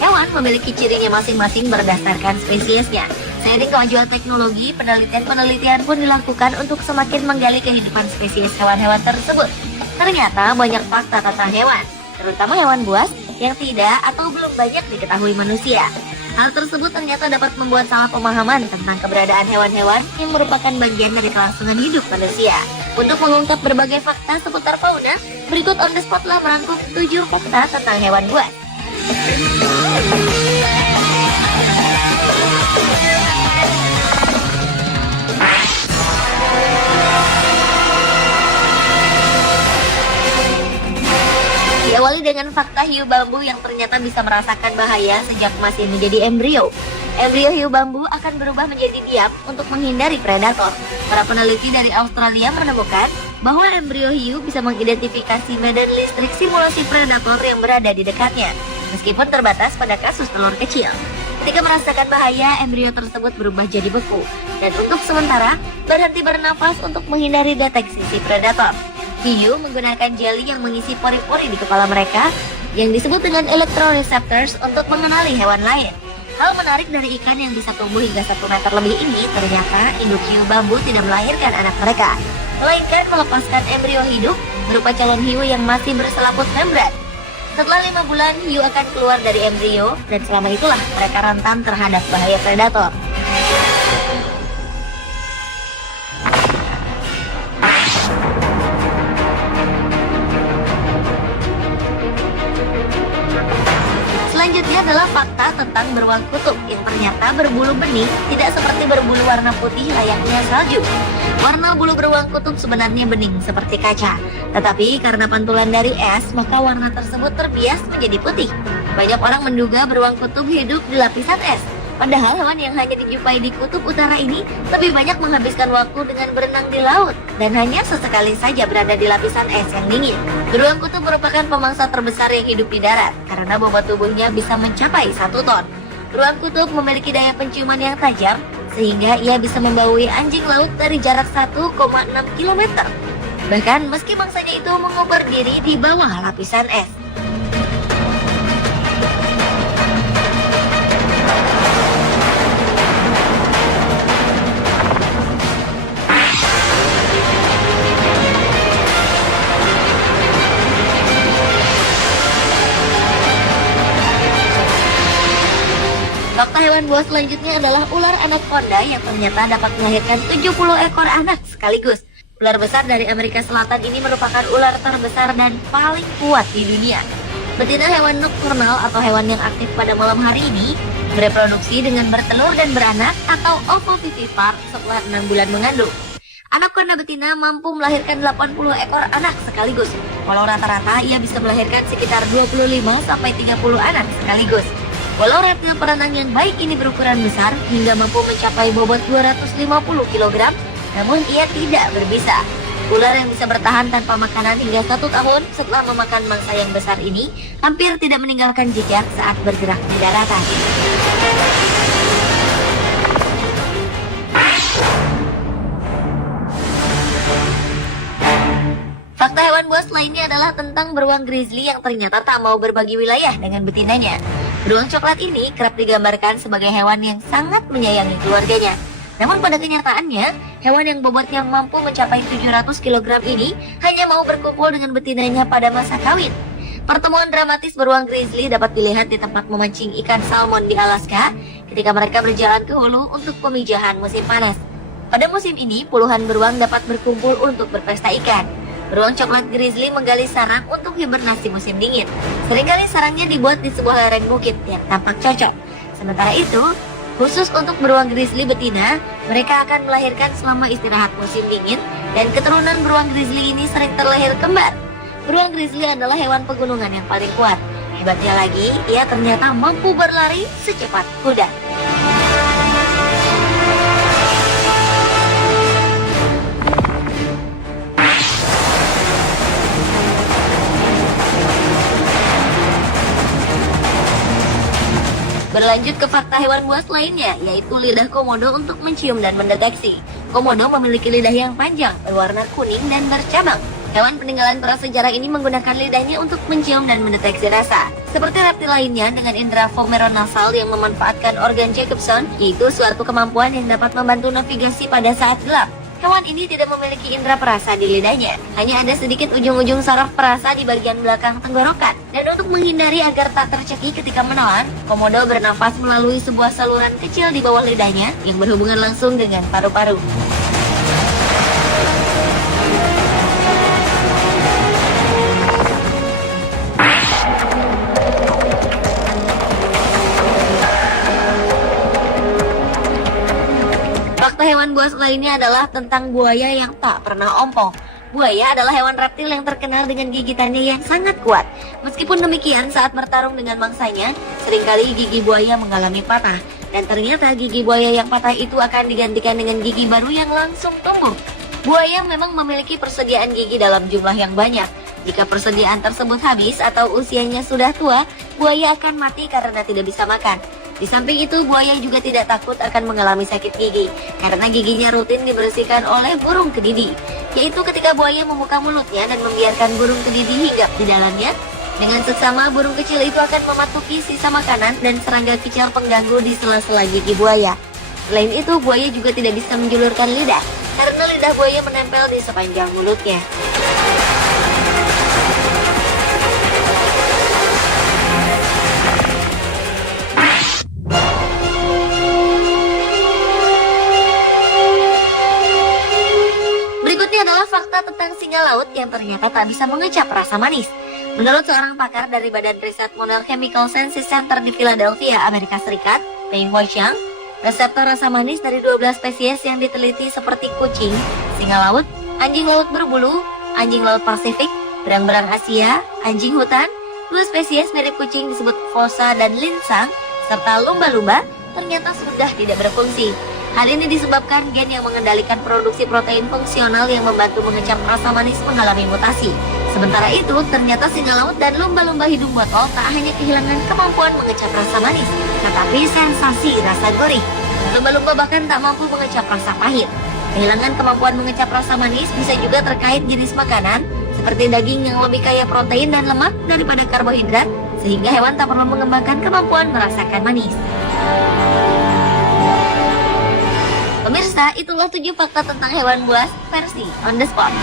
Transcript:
Hewan memiliki cirinya masing-masing berdasarkan spesiesnya. Seiring kemajuan teknologi, penelitian pun dilakukan untuk semakin menggali kehidupan spesies hewan-hewan tersebut. Ternyata banyak fakta tentang hewan, terutama hewan buas, yang tidak atau belum banyak diketahui manusia. Hal tersebut ternyata dapat membuat salah pemahaman tentang keberadaan hewan-hewan yang merupakan bagian dari kelangsungan hidup manusia. Untuk mengungkap berbagai fakta seputar fauna, berikut On The Spot telah merangkum 7 fakta tentang hewan buas. Diawali dengan fakta hiu bambu yang ternyata bisa merasakan bahaya sejak masih menjadi embrio. Embrio hiu bambu akan berubah menjadi diam untuk menghindari predator. Para peneliti dari Australia menemukan bahwa embrio hiu bisa mengidentifikasi medan listrik simulasi predator yang berada di dekatnya, meskipun terbatas pada kasus telur kecil. Ketika merasakan bahaya, embrio tersebut berubah jadi beku, dan untuk sementara berhenti bernafas untuk menghindari deteksi si predator. Hiu menggunakan jeli yang mengisi pori-pori di kepala mereka yang disebut dengan electroreceptors untuk mengenali hewan lain. Hal menarik dari ikan yang bisa tumbuh hingga 1 meter lebih ini, ternyata induk hiu bambu tidak melahirkan anak mereka, melainkan melepaskan embrio hidup berupa calon hiu yang masih berselaput membran. Setelah 5 bulan, hiu akan keluar dari embrio, dan selama itulah mereka rentan terhadap bahaya predator. Selanjutnya adalah fakta tentang beruang kutub yang ternyata berbulu bening, tidak seperti berbulu warna putih layaknya salju. Warna bulu beruang kutub sebenarnya bening seperti kaca, tetapi karena pantulan dari es, maka warna tersebut terbias menjadi putih. Banyak orang menduga beruang kutub hidup di lapisan es, padahal hewan yang hanya dijumpai di kutub utara ini lebih banyak menghabiskan waktu dengan berenang di laut dan hanya sesekali saja berada di lapisan es yang dingin. Beruang kutub merupakan pemangsa terbesar yang hidup di darat karena bobot tubuhnya bisa mencapai 1 ton. Beruang kutub memiliki daya penciuman yang tajam sehingga ia bisa membaui anjing laut dari jarak 1,6 km. Bahkan meski mangsanya itu mengubur diri di bawah lapisan es. Fakta hewan buas selanjutnya adalah ular anaconda yang ternyata dapat melahirkan 70 ekor anak sekaligus. Ular besar dari Amerika Selatan ini merupakan ular terbesar dan paling kuat di dunia. Betina hewan nokturnal atau hewan yang aktif pada malam hari ini bereproduksi dengan bertelur dan beranak atau ovovivipar setelah 6 bulan mengandung. Anaconda betina mampu melahirkan 80 ekor anak sekaligus, walau rata-rata ia bisa melahirkan sekitar 25-30 anak sekaligus. Walau reptil perenang yang baik ini berukuran besar hingga mampu mencapai bobot 250 kg, namun ia tidak berbisa. Ular yang bisa bertahan tanpa makanan hingga 1 tahun setelah memakan mangsa yang besar ini hampir tidak meninggalkan jejak saat bergerak di daratan. Fakta hewan buas lainnya adalah tentang beruang grizzly yang ternyata tak mau berbagi wilayah dengan betinanya. Beruang coklat ini kerap digambarkan sebagai hewan yang sangat menyayangi keluarganya. Namun pada kenyataannya, hewan yang bobotnya mampu mencapai 700 kg ini hanya mau berkumpul dengan betinanya pada masa kawin. Pertemuan dramatis beruang grizzly dapat dilihat di tempat memancing ikan salmon di Alaska ketika mereka berjalan ke hulu untuk pemijahan musim panas. Pada musim ini, puluhan beruang dapat berkumpul untuk berpesta ikan. Beruang coklat grizzly menggali sarang untuk hibernasi musim dingin. Seringkali sarangnya dibuat di sebuah lereng bukit yang tampak cocok. Sementara itu, khusus untuk beruang grizzly betina, mereka akan melahirkan selama istirahat musim dingin dan keturunan beruang grizzly ini sering terlahir kembar. Beruang grizzly adalah hewan pegunungan yang paling kuat. Hebatnya lagi, ia ternyata mampu berlari secepat kuda. Berlanjut ke fakta hewan buas lainnya, yaitu lidah komodo untuk mencium dan mendeteksi. Komodo memiliki lidah yang panjang, berwarna kuning dan bercabang. Hewan peninggalan prasejarah ini menggunakan lidahnya untuk mencium dan mendeteksi rasa. Seperti reptil lainnya dengan indera vomeronasal yang memanfaatkan organ Jacobson, yaitu suatu kemampuan yang dapat membantu navigasi pada saat gelap. Hewan ini tidak memiliki indera perasa di lidahnya, hanya ada sedikit ujung-ujung saraf perasa di bagian belakang tenggorokan. Dan untuk menghindari agar tak tercekik ketika menelan, komodo bernafas melalui sebuah saluran kecil di bawah lidahnya yang berhubungan langsung dengan paru-paru. Fakta hewan buas lainnya adalah tentang buaya yang tak pernah ompong. Buaya adalah hewan reptil yang terkenal dengan gigitannya yang sangat kuat. Meskipun demikian, saat bertarung dengan mangsanya, seringkali gigi buaya mengalami patah. Dan ternyata gigi buaya yang patah itu akan digantikan dengan gigi baru yang langsung tumbuh. Buaya memang memiliki persediaan gigi dalam jumlah yang banyak. Jika persediaan tersebut habis atau usianya sudah tua, buaya akan mati karena tidak bisa makan. Di samping itu, buaya juga tidak takut akan mengalami sakit gigi, karena giginya rutin dibersihkan oleh burung kedidi, yaitu ketika buaya membuka mulutnya dan membiarkan burung kedidi hinggap di dalamnya. Dengan seksama, burung kecil itu akan mematuki sisa makanan dan serangga kicau pengganggu di sela-sela gigi buaya. Selain itu, buaya juga tidak bisa menjulurkan lidah, karena lidah buaya menempel di sepanjang mulutnya. Berikutnya adalah fakta tentang singa laut yang ternyata tak bisa mengecap rasa manis. Menurut seorang pakar dari Badan Riset Model Chemical Sciences Center di Philadelphia, Amerika Serikat, Peng Huaxiang, reseptor rasa manis dari 12 spesies yang diteliti seperti kucing, singa laut, anjing laut berbulu, anjing laut Pasifik, berang-berang Asia, anjing hutan, 2 spesies mirip kucing disebut fossa dan linsang, serta lumba-lumba ternyata sudah tidak berfungsi. Hal ini disebabkan gen yang mengendalikan produksi protein fungsional yang membantu mengecap rasa manis mengalami mutasi. Sementara itu, ternyata singa laut dan lumba-lumba hidung botol tak hanya kehilangan kemampuan mengecap rasa manis, tetapi sensasi rasa gurih. Lumba-lumba bahkan tak mampu mengecap rasa pahit. Kehilangan kemampuan mengecap rasa manis bisa juga terkait jenis makanan, seperti daging yang lebih kaya protein dan lemak daripada karbohidrat, sehingga hewan tak perlu mengembangkan kemampuan merasakan manis. Pemirsa, itulah 7 fakta tentang hewan buas versi on the spot.